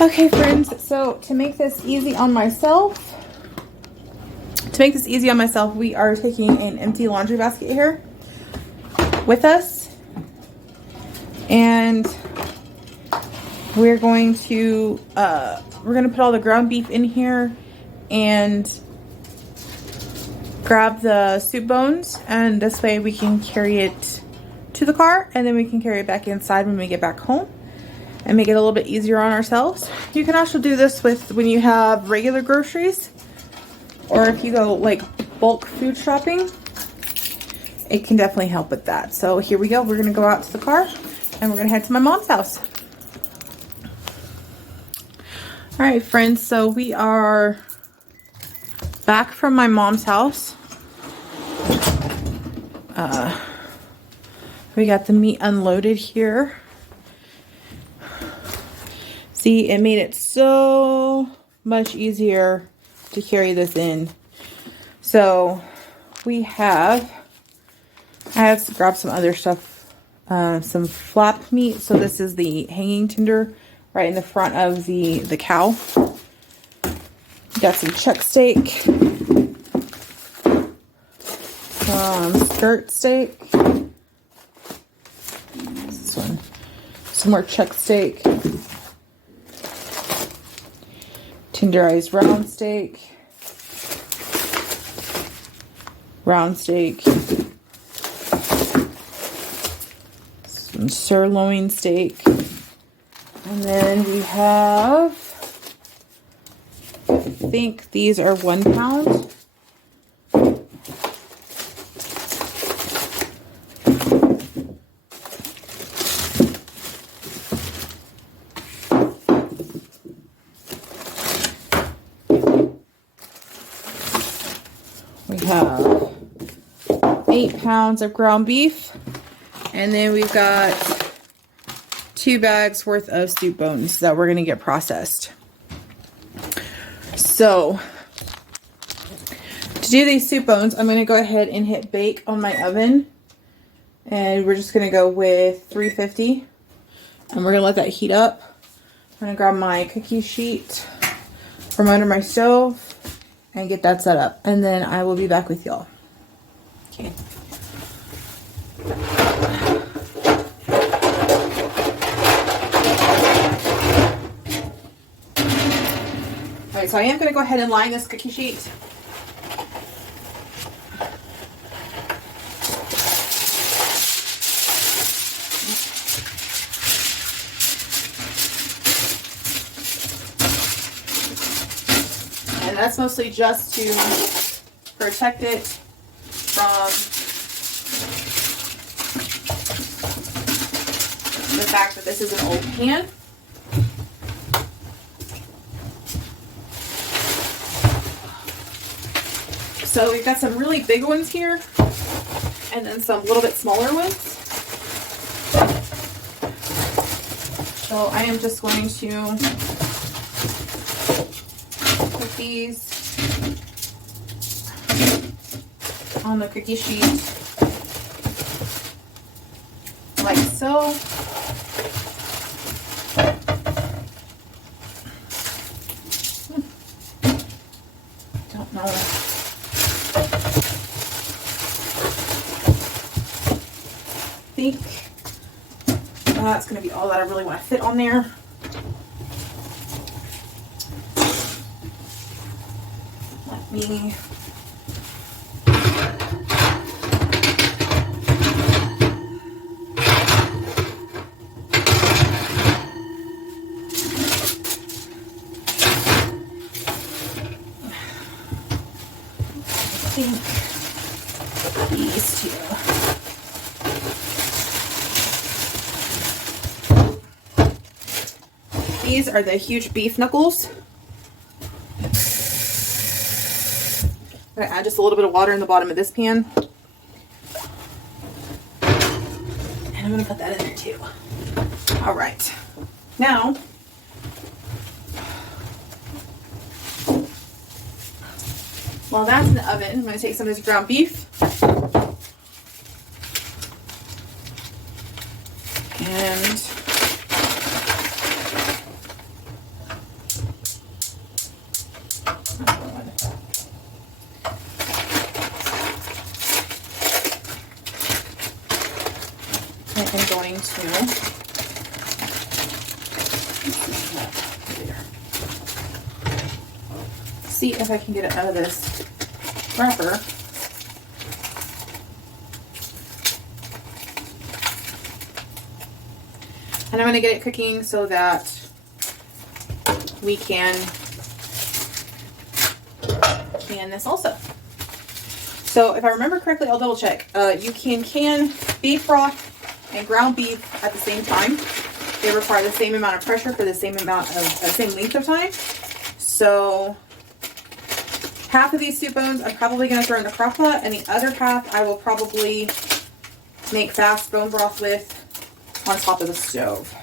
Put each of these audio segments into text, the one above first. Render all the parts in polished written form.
Okay, friends, so to make this easy on myself, we are taking an empty laundry basket here with us, and we're going to put all the ground beef in here and grab the soup bones, and this way we can carry it to the car, and then we can carry it back inside when we get back home and make it a little bit easier on ourselves. You can also do this with when you have regular groceries, or if you go like bulk food shopping, it can definitely help with that. So here we go. We're gonna go out to the car and we're gonna head to my mom's house. All right, friends, so we are back from my mom's house. We got the meat unloaded here. See, it made it so much easier to carry this in. So I have to grab some other stuff, some flap meat. So this is the hanging tender right in the front of the cow. Got some chuck steak, some skirt steak, this one, some more chuck steak, tenderized round steak, some sirloin steak, and then we have, I think these are 1 pound. We have 8 pounds of ground beef, and then we've got 2 bags worth of soup bones that we're going to get processed. So to do these soup bones, I'm going to go ahead and hit bake on my oven, and we're just going to go with 350, and we're going to let that heat up. I'm going to grab my cookie sheet from under my stove and get that set up, and then I will be back with y'all. Okay. Alright, so I am going to go ahead and line this cookie sheet. And that's mostly just to protect it from the fact that this is an old pan. So we've got some really big ones here, and then some little bit smaller ones. So I am just going to put these on the cookie sheet like so. Don't know. I think that's going to be all that I really want to fit on there. Let me these two. These are the huge beef knuckles. I'm going to add just a little bit of water in the bottom of this pan. And I'm going to put that in there too. All right. Now, while that's in the oven, I'm going to take some of this ground beef. And see if I can get it out of this wrapper. And I'm going to get it cooking so that we can can this also. So if I remember correctly, I'll double check. You can beef broth and ground beef at the same time. They require the same amount of pressure for the same amount of same length of time. So half of these soup bones I'm probably going to throw in the crock pot, and the other half I will probably make fast bone broth with on top of the stove.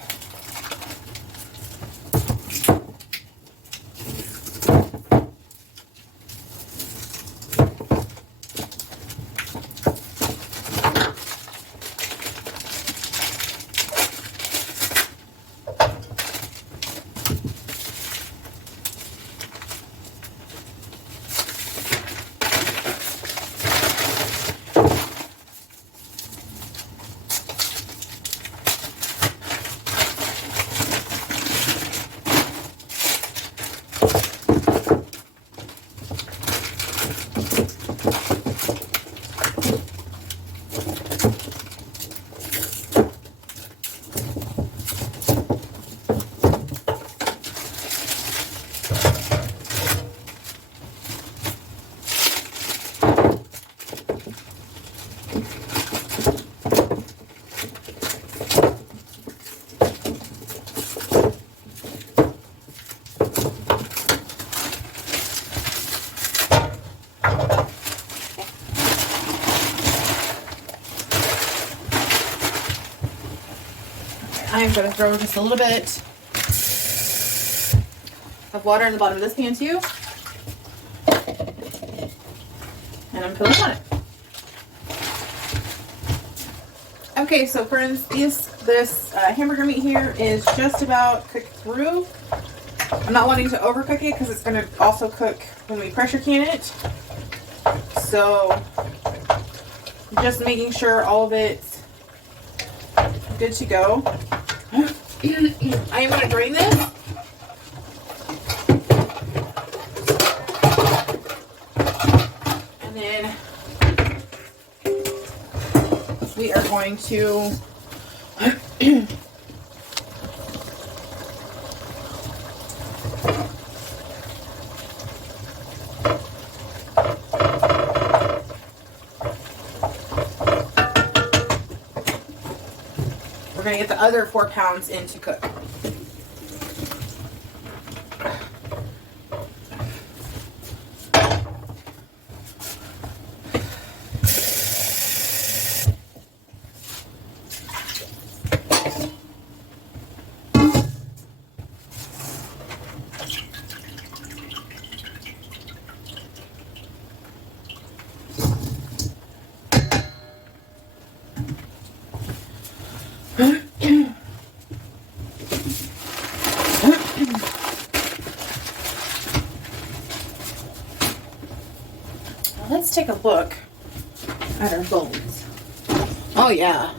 I'm going to throw just a little bit of water in the bottom of this pan too. And I'm putting on it. Okay, so friends, this hamburger meat here is just about cooked through. I'm not wanting to overcook it because it's going to also cook when we pressure can it. So just making sure all of it's good to go. I am going to drain this. And then we are going to we're going to get the other 4 pounds in to cook. Let's take a look at our bones. Oh yeah.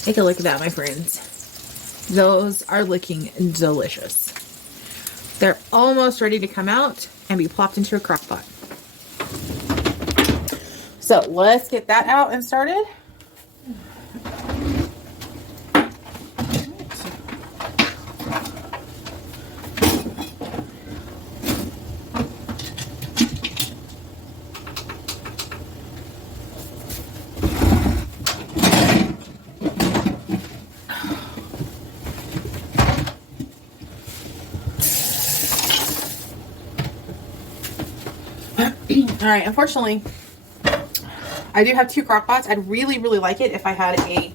Take a look at that, my friends. Those are looking delicious. They're almost ready to come out and be plopped into a crock pot. So let's get that out and started. All right, unfortunately, I do have 2 crock pots. I'd really, really like it if I had a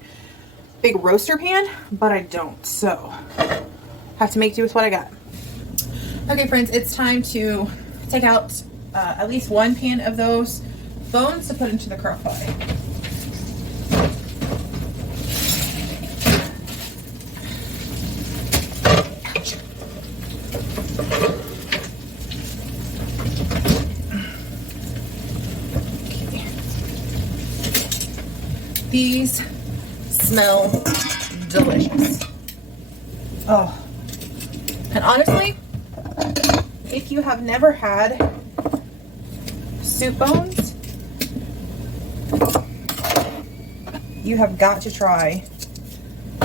big roaster pan, but I don't. So, have to make do with what I got. Okay, friends, it's time to take out at least 1 pan of those bones to put into the crock pot. These smell delicious. Oh, and honestly, if you have never had soup bones, you have got to try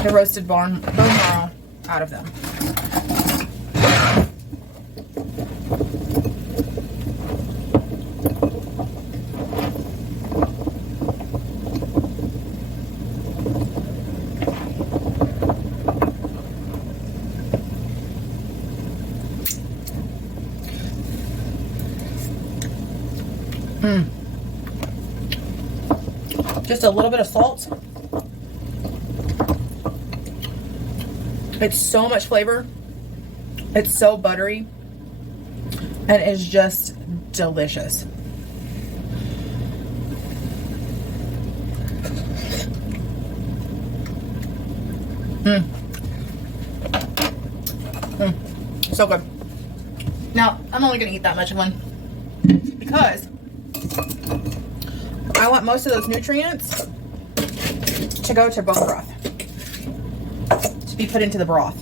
the roasted bone marrow out of them. Just a little bit of salt. It's so much flavor. It's so buttery. And it's just delicious. So good. Now, I'm only going to eat that much of one because I want most of those nutrients to go to bone broth, to be put into the broth.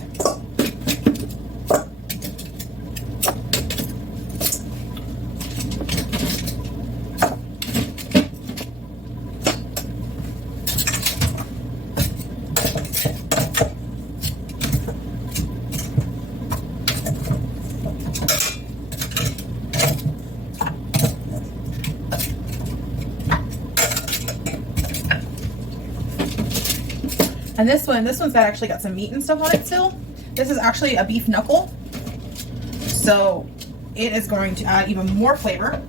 And this one's actually got some meat and stuff on it still. This is actually a beef knuckle. So it is going to add even more flavor.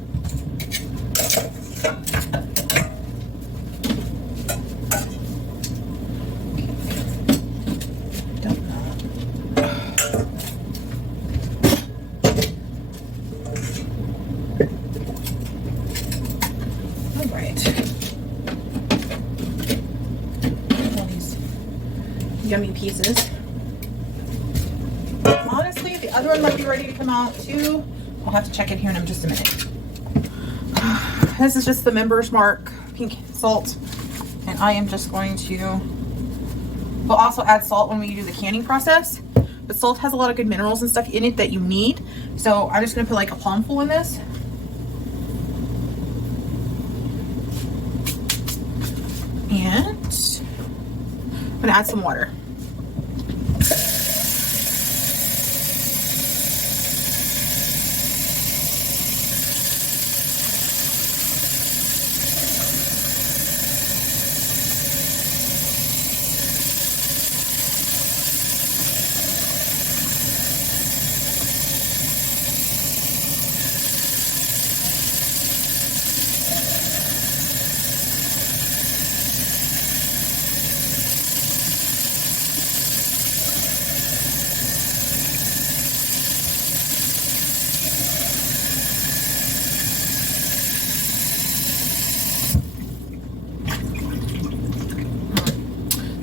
All right. Yummy pieces. Honestly, the other one might be ready to come out too. I'll have to check it here in just a minute. This is just the Member's Mark pink salt, and I am just going to, we'll also add salt when we do the canning process, but salt has a lot of good minerals and stuff in it that you need, so I'm just going to put like a palmful in this. And I'm going to add some water.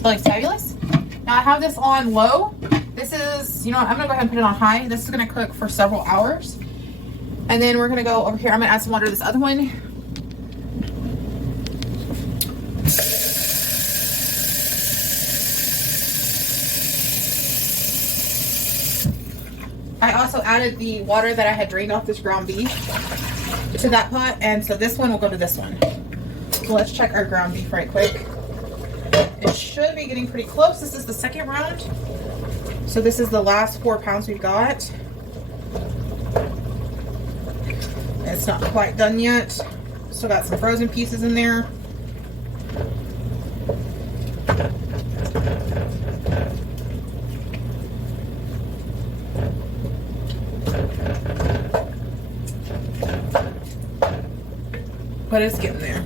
Like fabulous. Now I have this on low. This is, you know, I'm gonna go ahead and put it on high. This is gonna cook for several hours. And then we're gonna go over here. I'm gonna add some water to this other one. I also added the water that I had drained off this ground beef to that pot, and so this one will go to this one. So let's check our ground beef right quick. It should be getting pretty close. This is the second round. So this is the last 4 pounds we've got. It's not quite done yet. Still got some frozen pieces in there. But it's getting there.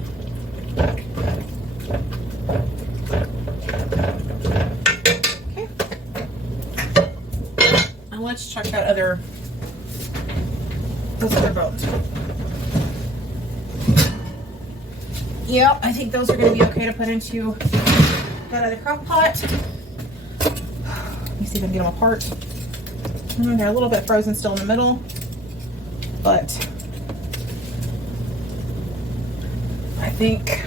Let's check that those other bones. Yep, I think those are going to be okay to put into that other crock pot. Let me see if I can get them apart. They're a little bit frozen still in the middle, but I think,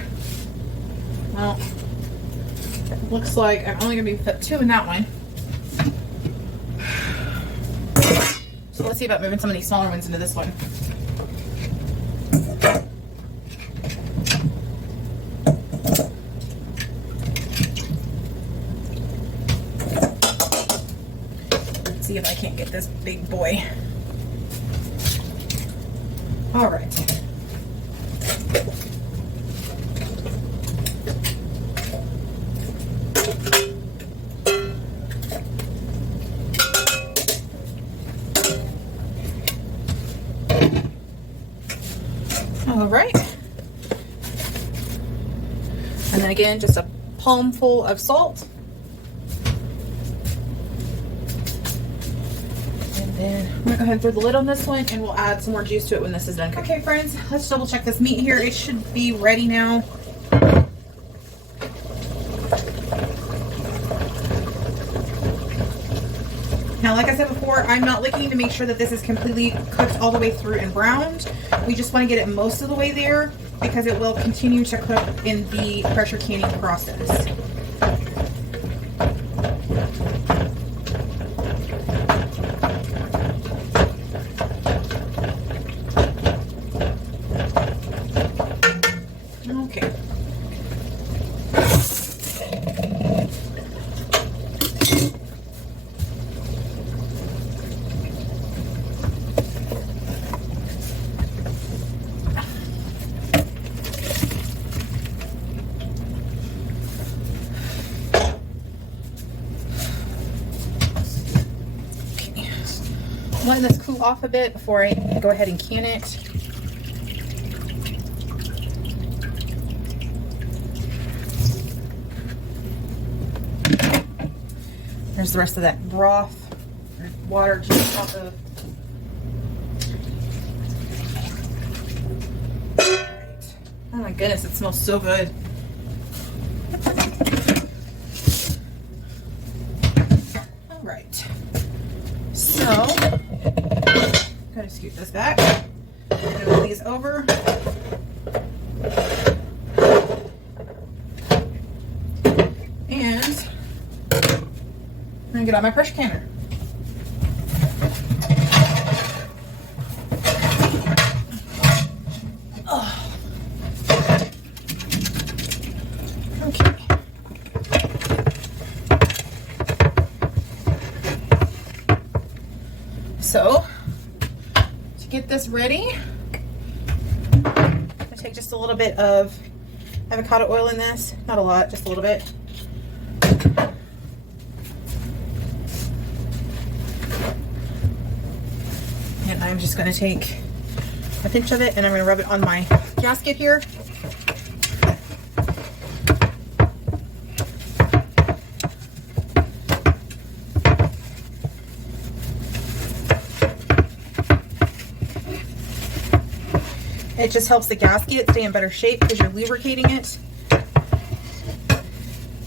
well, It looks like I'm only gonna be put 2 in that one. So let's see about moving some of these smaller ones into this one. Let's see if I can't get this big boy. All right. All right. And then again, just a palm full of salt. And then I'm gonna go ahead and throw the lid on this one, and we'll add some more juice to it when this is done cooking. Okay, friends, let's double check this meat here. It should be ready now. Now, like I said before, I'm not looking to make sure that this is completely cooked all the way through and browned. We just want to get it most of the way there because it will continue to cook in the pressure canning process. Okay. Letting this cool off a bit before I go ahead and can it. There's the rest of that broth or water just off of. Right. Oh my goodness, it smells so good. All right. So, gotta scoot this back. Move these over. And I'm gonna get out my pressure canner. Oh. Okay. So, to get this ready, I'm going to take just a little bit of avocado oil in this. Not a lot, just a little bit. And I'm just going to take a pinch of it and I'm going to rub it on my gasket here. It just helps the gasket stay in better shape because you're lubricating it.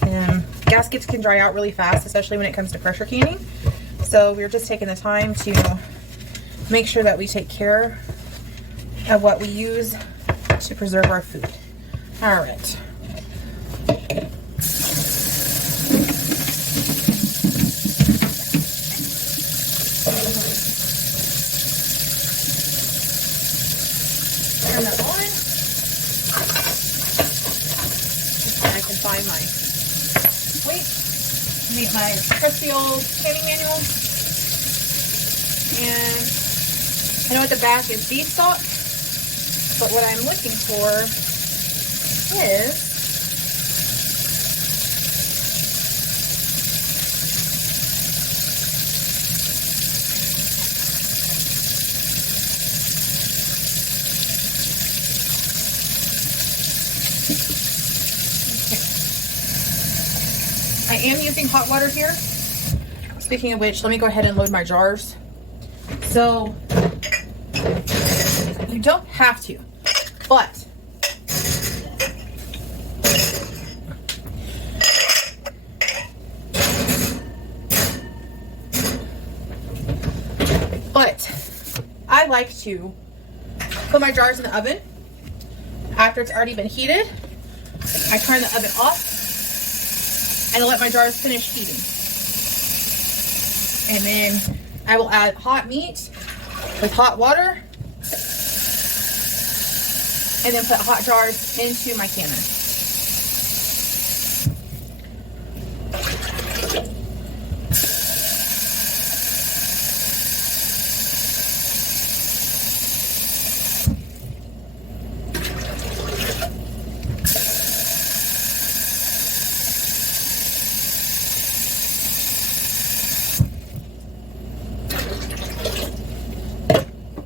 And gaskets can dry out really fast, especially when it comes to pressure canning. So we're just taking the time to make sure that we take care of what we use to preserve our food. All right. Turn that on. And I can find my plate. Make my trusty old canning manual. And I know at the back is beef stock, but what I'm looking for is I am using hot water here. Speaking of which, let me go ahead and load my jars. So, you don't have to, but I like to put my jars in the oven. After it's already been heated, I turn the oven off and let my jars finish heating. And then I will add hot meat with hot water, and then put hot jars into my canner.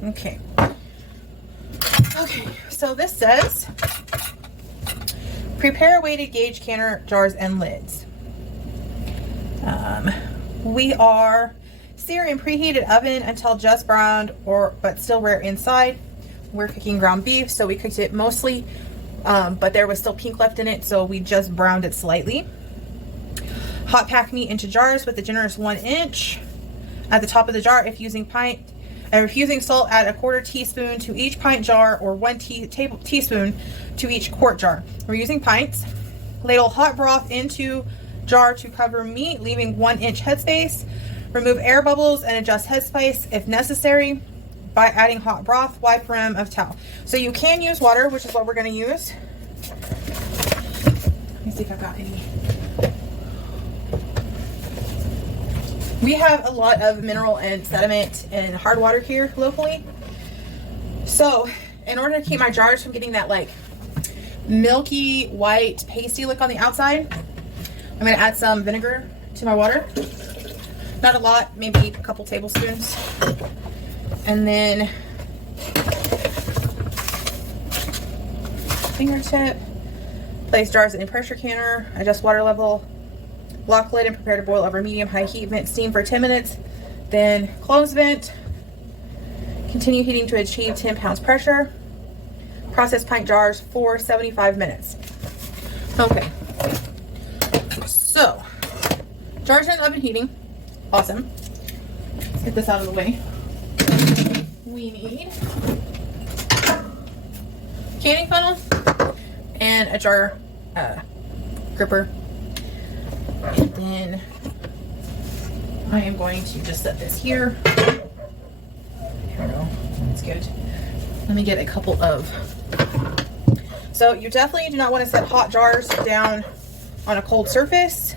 Okay. Okay, so this says, prepare weighted gauge canner, jars, and lids. We are sear in preheated oven until just browned but still rare inside. We're cooking ground beef, so we cooked it mostly, but there was still pink left in it, so we just browned it slightly. Hot pack meat into jars with a generous 1 inch at the top of the jar. If using salt, add 1/4 teaspoon to each pint jar, or 1 teaspoon to each quart jar. We're using pints. Ladle hot broth into jar to cover meat, leaving 1 inch headspace. Remove air bubbles and adjust headspace if necessary by adding hot broth. Wipe rim of towel. So you can use water, which is what we're going to use. Let me see if I've got any. We have a lot of mineral and sediment and hard water here locally. So in order to keep my jars from getting that like milky white pasty look on the outside, I'm going to add some vinegar to my water. Not a lot, maybe a couple tablespoons. And then fingertip. Place jars in a pressure canner. Adjust water level. Lock lid and prepare to boil over medium-high heat. Vent steam for 10 minutes. Then close vent. Continue heating to achieve 10 pounds pressure. Process pint jars for 75 minutes. Okay. So, jars in the oven heating. Awesome. Let's get this out of the way. We need canning funnel and a jar gripper. And then I am going to just set this here. There we go. That's good. Let me get a couple of. So you definitely do not want to set hot jars down on a cold surface.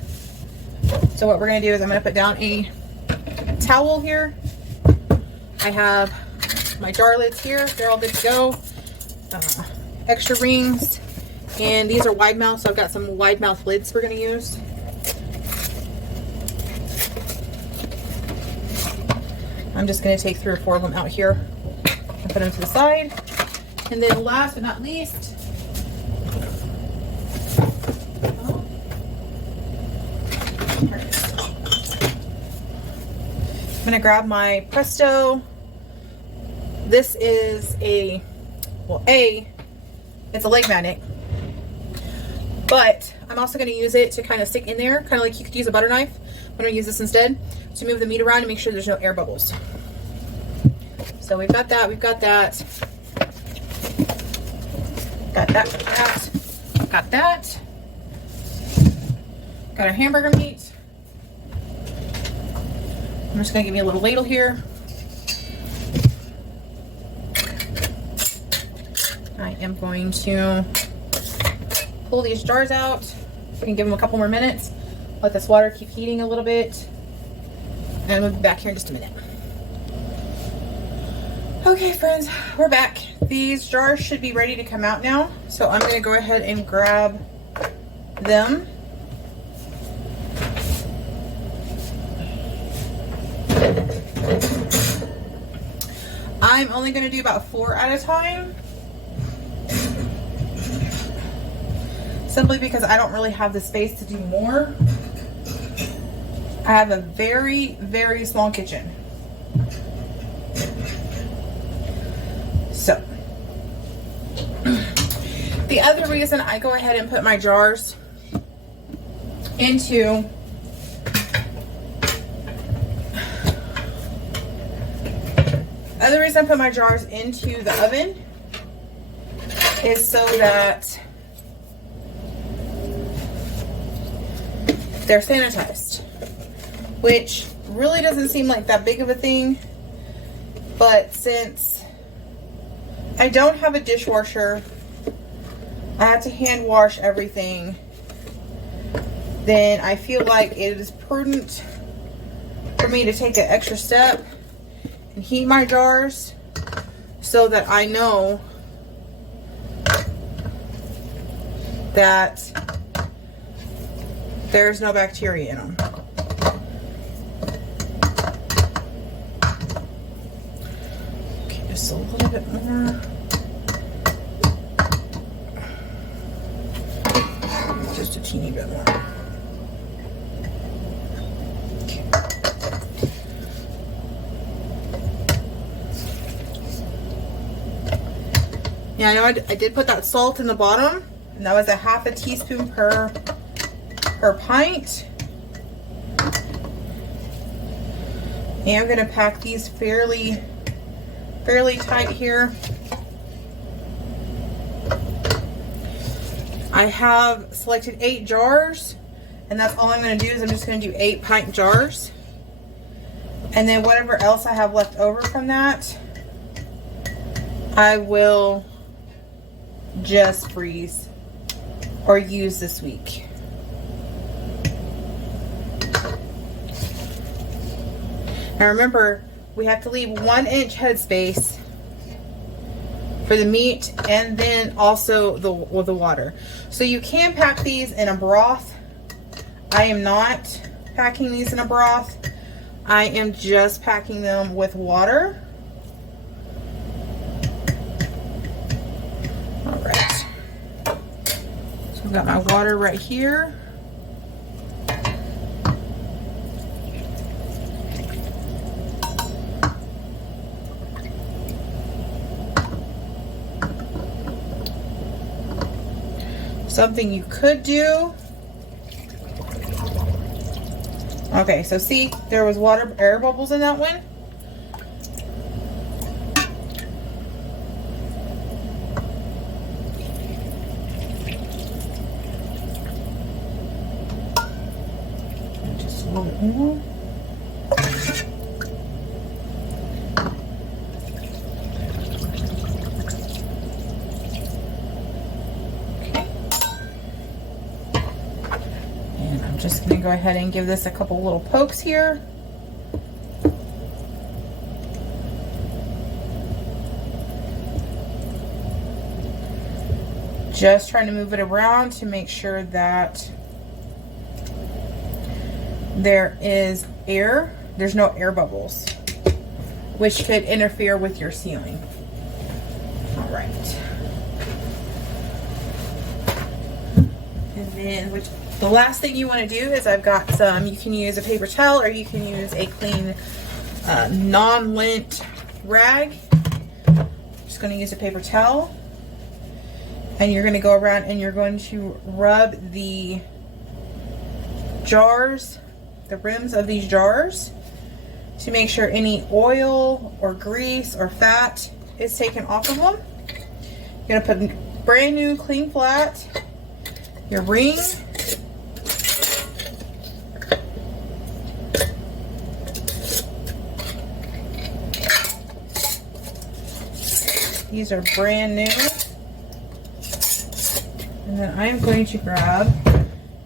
So what we're going to do is I'm going to put down a towel here. I have my jar lids here. They're all good to go. Extra rings. And these are wide mouth, so I've got some wide mouth lids we're going to use. I'm just going to take 3 or 4 of them out here and put them to the side. And then last but not least, I'm going to grab my Presto. This is it's a leg magnet, but I'm also going to use it to kind of stick in there, kind of like you could use a butter knife. I'm going to use this instead to move the meat around and make sure there's no air bubbles. So we've got that, got that, got our hamburger meat. I'm just going to give me a little ladle here. I am going to pull these jars out. We can give them a couple more minutes. Let this water keep heating a little bit. And we'll be back here in just a minute. Okay, friends, we're back. These jars should be ready to come out now. So I'm going to go ahead and grab them. I'm only going to do about 4 at a time. Simply because I don't really have the space to do more. I have a very, very small kitchen. So, the other reason I go ahead and put my jars into the oven is so that they're sanitized, which really doesn't seem like that big of a thing. But since I don't have a dishwasher, I have to hand wash everything, then I feel like it is prudent for me to take an extra step and heat my jars so that I know that there's no bacteria in them. Okay, just a little bit more. Just a teeny bit more. Okay. Yeah, I know I did put that salt in the bottom, and that was a ½ teaspoon per pint. And I'm gonna pack these fairly tight here. I have selected 8 jars, and that's all I'm gonna do is I'm just gonna do 8 pint jars. And then whatever else I have left over from that, I will just freeze or use this week. Now remember, we have to leave 1 inch headspace for the meat and then also the water. So you can pack these in a broth. I am not packing these in a broth. I am just packing them with water. All right. So I've got my water right here. Something you could do. Okay, so see, there was air bubbles in that one. Just a little bit more. Just going to go ahead and give this a couple little pokes here. Just trying to move it around to make sure that there is air. There's no air bubbles, which could interfere with your sealing. All right. And then, the last thing you want to do is I've got some, you can use a paper towel or you can use a clean non-lint rag. Just going to use a paper towel. And you're going to go around and you're going to rub the jars, the rims of these jars, to make sure any oil or grease or fat is taken off of them. You're going to put brand new clean flat, your ring, these are brand new. And then I'm going to grab,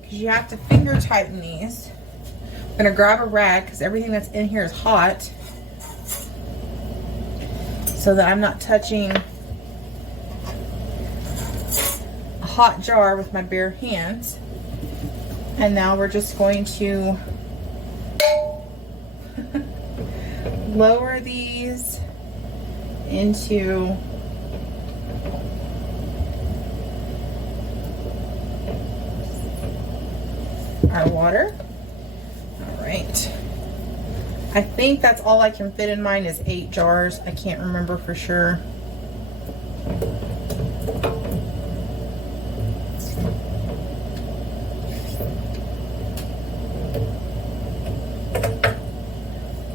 because you have to finger tighten these, I'm going to grab a rag because everything that's in here is hot, so that I'm not touching a hot jar with my bare hands. And now we're just going to lower these into our water. All right. I think that's all I can fit in mine is 8 jars. I can't remember for sure.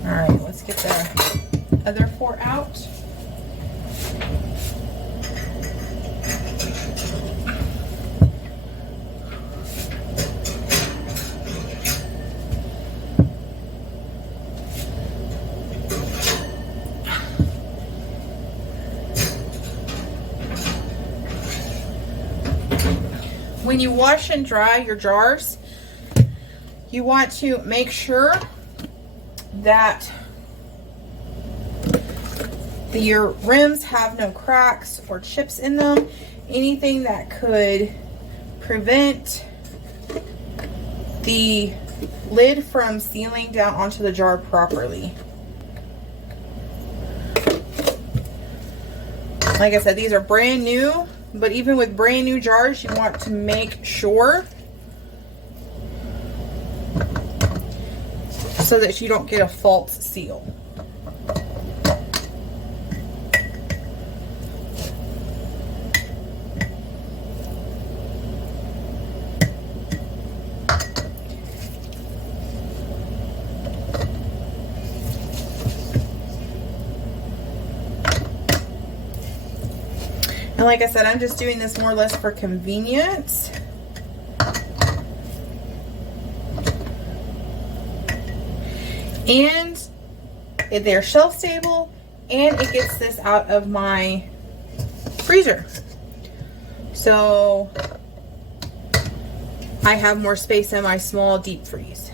All right, let's get the other 4 out. When you wash and dry your jars, you want to make sure that your rims have no cracks or chips in them. Anything that could prevent the lid from sealing down onto the jar properly. Like I said, these are brand new, but even with brand new jars, you want to make sure so that you don't get a false seal. And like I said, I'm just doing this more or less for convenience. And they're shelf stable, and it gets this out of my freezer. So I have more space in my small deep freeze.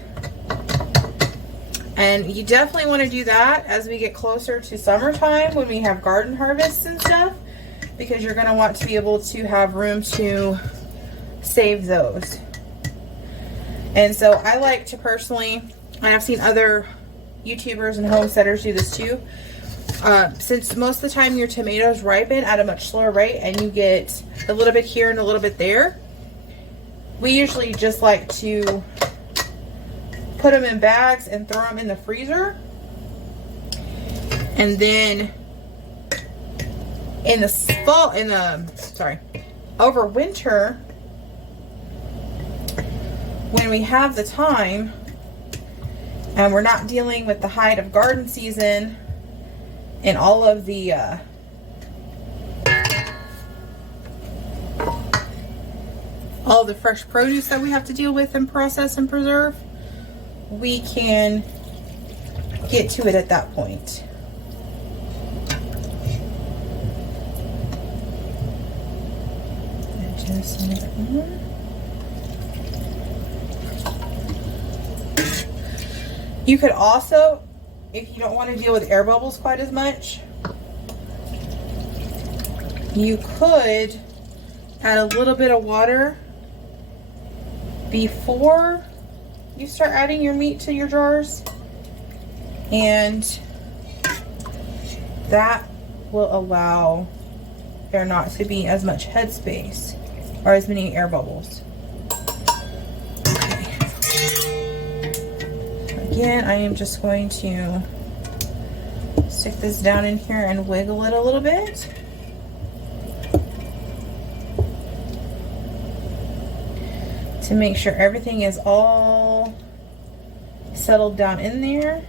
And you definitely want to do that as we get closer to summertime when we have garden harvests and stuff, because you're going to want to be able to have room to save those. And so I like to personally, and I've seen other YouTubers and homesteaders do this too, since most of the time your tomatoes ripen at a much slower rate and you get a little bit here and a little bit there, we usually just like to put them in bags and throw them in the freezer. And then in the fall, over winter, when we have the time and we're not dealing with the height of garden season and all of the fresh produce that we have to deal with and process and preserve, we can get to it at that point. Just a little bit more. You could also, if you don't want to deal with air bubbles quite as much, you could add a little bit of water before you start adding your meat to your jars, and that will allow there not to be as much headspace or as many air bubbles. Again, I am just going to stick this down in here and wiggle it a little bit. To make sure everything is all settled down in there.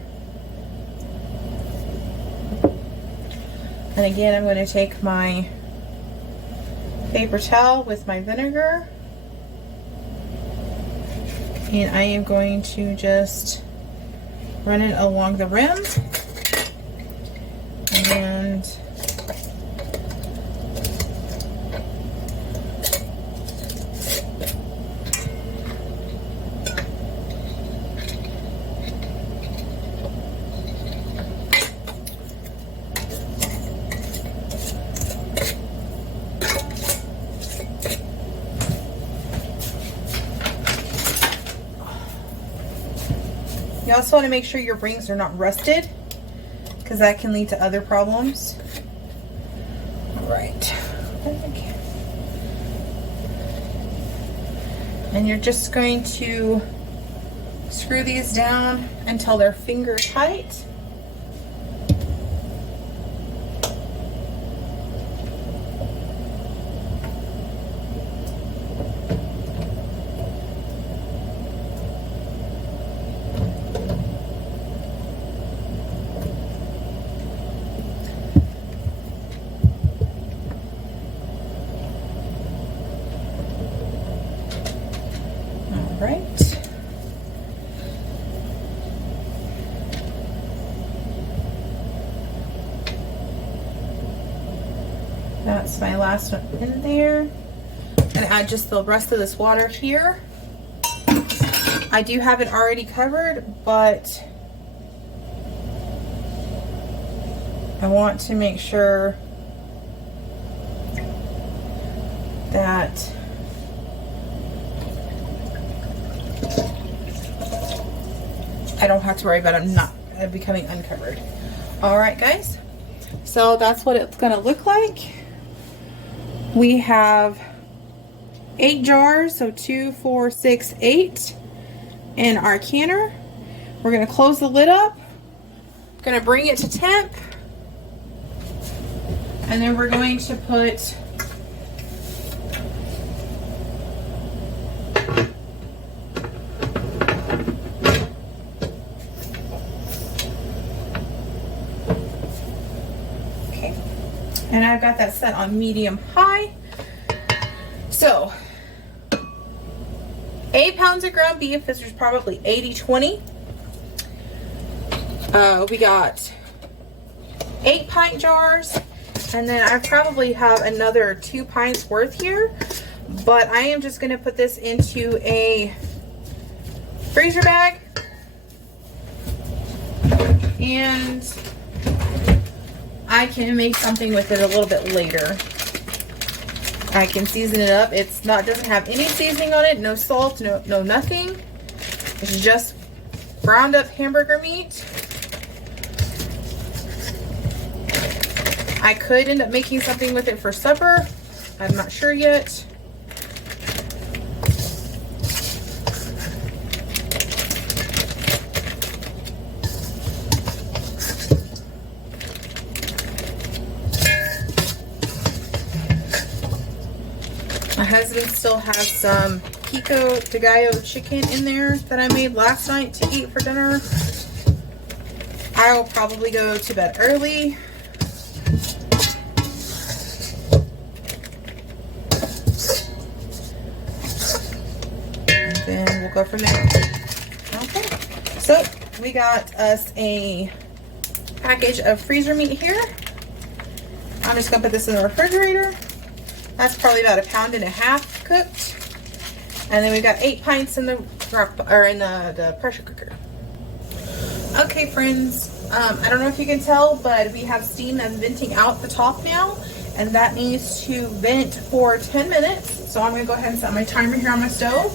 And again, I'm going to take my paper towel with my vinegar, and I am going to just run it along the rim, and you also want to make sure your rings are not rusted, because that can lead to other problems. All right. Okay. And you're just going to screw these down until they're finger tight. That's my last one in there. And gonna add just the rest of this water here. I do have it already covered, but I want to make sure that I don't have to worry about it becoming uncovered. All right, guys. So that's what it's gonna look like. We have 8 jars, so 2, 4, 6, 8 in our canner. We're gonna close the lid up, gonna bring it to temp, and then we're going to put and I've got that set on medium high. So 8 pounds of ground beef. This is probably 80-20. We got 8 pint jars, and then I probably have another 2 pints worth here, but I am just gonna put this into a freezer bag, and I can make something with it a little bit later. I can season it up. Doesn't have any seasoning on it, no salt, no nothing. It's just ground up hamburger meat. I could end up making something with it for supper. I'm not sure yet. My husband still has some pico de gallo chicken in there that I made last night to eat for dinner. I will probably go to bed early. And then we'll go from there. Okay, so we got us a package of freezer meat here. I'm just gonna put this in the refrigerator. That's probably about 1.5 pounds cooked. And then we got 8 pints in the pressure cooker. Okay, friends, I don't know if you can tell, but we have steam that's venting out the top now, and that needs to vent for 10 minutes. So I'm gonna go ahead and set my timer here on my stove.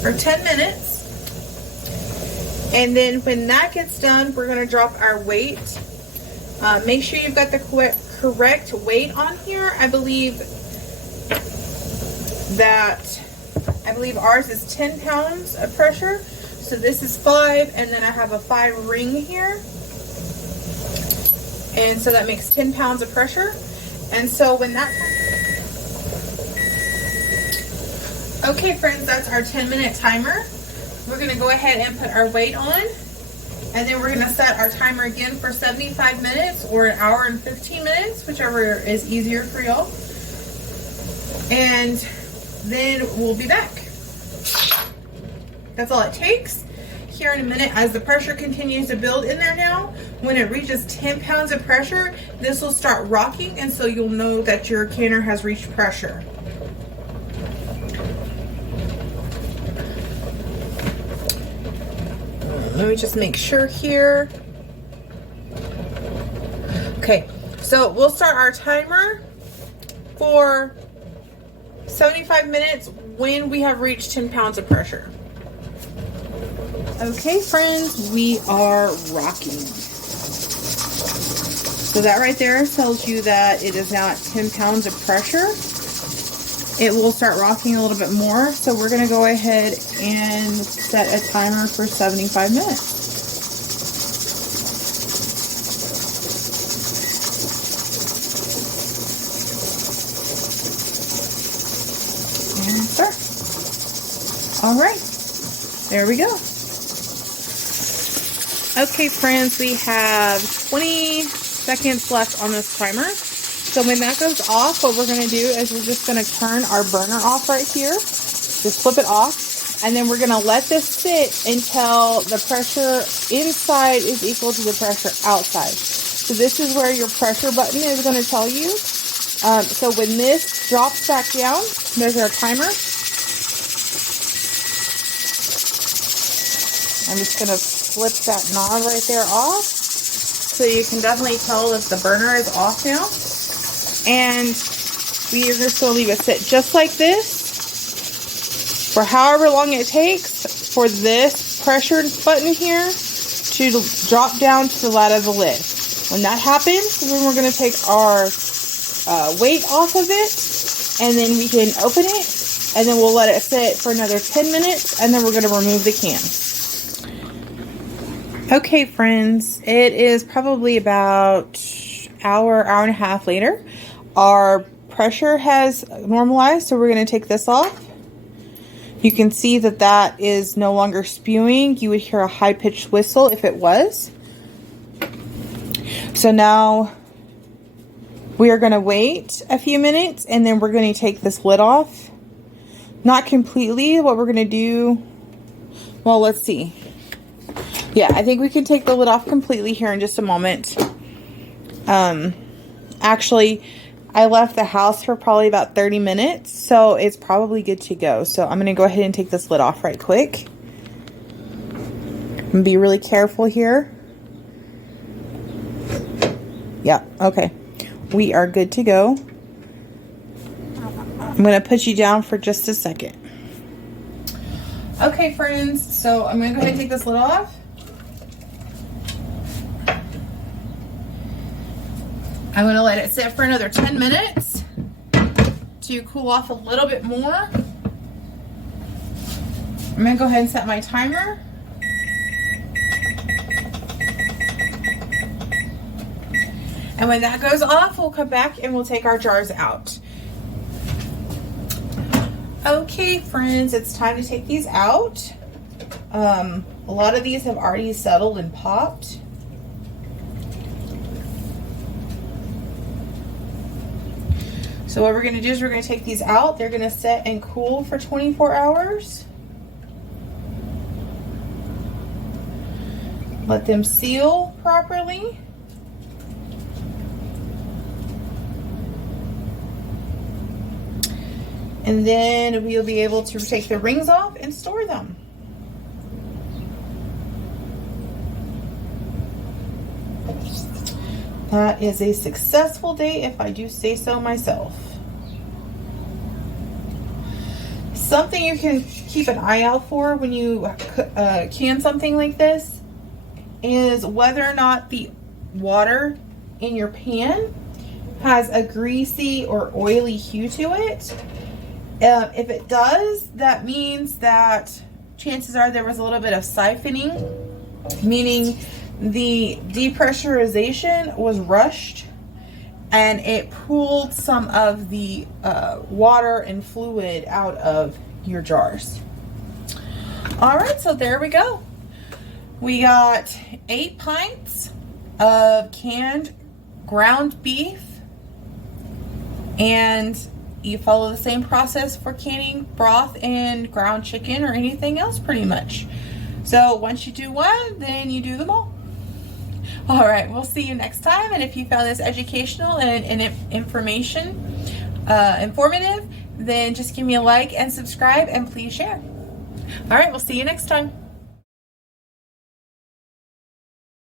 For 10 minutes. And then when that gets done, we're gonna drop our weight. Make sure you've got the correct weight on here. I believe ours is 10 pounds of pressure. So this is 5, and then I have a 5 ring here. And so that makes 10 pounds of pressure. And so when that... Okay, friends, that's our 10-minute timer. We're gonna go ahead and put our weight on. And then we're gonna set our timer again for 75 minutes or 1 hour and 15 minutes, whichever is easier for y'all. And then we'll be back. That's all it takes. Here in a minute, as the pressure continues to build in there now, when it reaches 10 pounds of pressure, this will start rocking, and so you'll know that your canner has reached pressure. Let me just make sure here. Okay, so we'll start our timer for 75 minutes when we have reached 10 pounds of pressure. Okay, friends, we are rocking. So that right there tells you that it is now at 10 pounds of pressure. It will start rocking a little bit more, so we're going to go ahead and set a timer for 75 minutes. And start. All right, there we go. Okay, friends, we have 20 seconds left on this timer. So when that goes off, what we're going to do is we're just going to turn our burner off right here. Just flip it off. And then we're going to let this sit until the pressure inside is equal to the pressure outside. So this is where your pressure button is going to tell you. So when this drops back down, there's our timer. I'm just going to flip that knob right there off. So you can definitely tell that the burner is off now. And we are just going to leave it sit just like this for however long it takes for this pressure button here to drop down to the lead of the lid. When that happens, then we're going to take our weight off of it, and then we can open it, and then we'll let it sit for another 10 minutes, and then we're going to remove the can. Okay, friends, it is probably about hour and a half later. Our pressure has normalized, so we're going to take this off. You can see that that is no longer spewing. You would hear a high-pitched whistle if it was. So now we are going to wait a few minutes, and then we're going to take this lid off. Not completely. What we're going to do, well, let's see. Yeah, I think we can take the lid off completely here in just a moment. Actually, I left the house for probably about 30 minutes, so it's probably good to go. So I'm going to go ahead and take this lid off right quick. And be really careful here. Yeah, okay. We are good to go. I'm going to put you down for just a second. Okay, friends, so I'm going to go ahead and take this lid off. I'm going to let it sit for another 10 minutes to cool off a little bit more. I'm going to go ahead and set my timer. And when that goes off, we'll come back and we'll take our jars out. Okay, friends, it's time to take these out. A lot of these have already settled and popped. So what we're going to do is we're going to take these out. They're going to set and cool for 24 hours. Let them seal properly. And then we'll be able to take the rings off and store them. That is a successful day, if I do say so myself. Something you can keep an eye out for when you can something like this is whether or not the water in your pan has a greasy or oily hue to it. If it does, that means that chances are there was a little bit of siphoning, meaning the depressurization was rushed and it pulled some of the water and fluid out of your jars. All right, so there we go. We got 8 pints of canned ground beef, and you follow the same process for canning broth and ground chicken or anything else pretty much. So once you do one, then you do them all. All right, we'll see you next time. And if you found this educational and informative, then just give me a like and subscribe and please share. All right, we'll see you next time.